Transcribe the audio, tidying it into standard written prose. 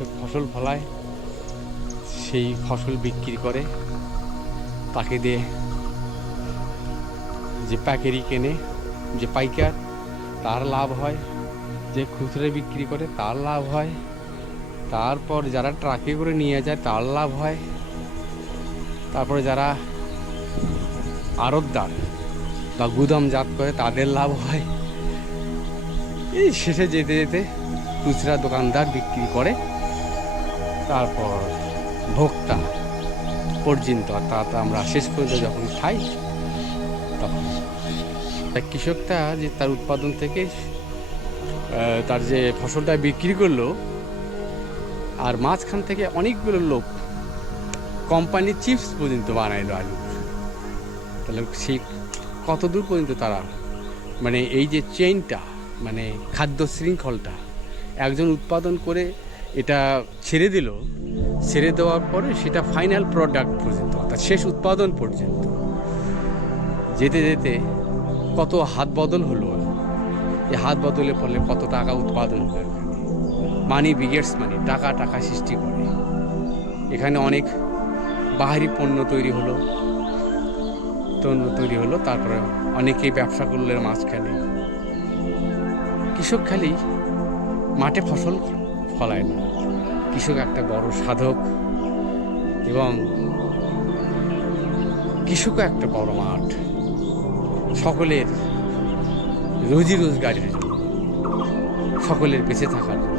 কৃষক ফসল ফলায়, সেই ফসল বিক্রি করে, তাকে দিয়ে যে পাইকারি কেনে, যে পাইকার তার লাভ হয়, যে খুচরো বিক্রি করে তার লাভ হয়, তারপর যারা ট্রাকে করে নিয়ে যায় তার লাভ হয়, তারপরে যারা আড়তদার বা গুদামজাত করে তাদের লাভ হয়। এই শেষে যেতে যেতে খুচরা দোকানদার বিক্রি করে, তারপর ভোক্তা পর্যন্ত, অর্থাৎ আমরা শেষ পর্যন্ত যখন খাই তখন কৃষকটা যে তার উৎপাদন থেকে তার যে ফসলটা বিক্রি করলো, আর মাঝখান থেকে অনেকগুলো লোক কোম্পানি চিপস পর্যন্ত বানাইলো আলু, তাহলে সেই কত দূর পর্যন্ত তারা, মানে এই যে চেইনটা, মানে খাদ্য শৃঙ্খলটা, একজন উৎপাদন করে এটা ছেড়ে দিল, ছেড়ে দেওয়ার পরে সেটা ফাইনাল প্রোডাক্ট পর্যন্ত, অর্থাৎ শেষ উৎপাদন পর্যন্ত যেতে যেতে কত হাত বদল হলো। এই হাত বদলের ফলে কত টাকা উৎপাদন হলো, মানি বিগেটস মানি, টাকা টাকা সৃষ্টি করে। এখানে অনেক বাহারি পণ্য তৈরি হলো, তারপরে অনেকেই ব্যবসা করলে মাঝখানে। কৃষক খালি মাঠে ফসল ফলায় না, কৃষক একটা বড় সাধক, এবং কৃষকও একটা বড় মাঠ, সকলের রুজি রোজগারের জন্য, সকলের বেঁচে থাকার জন্য।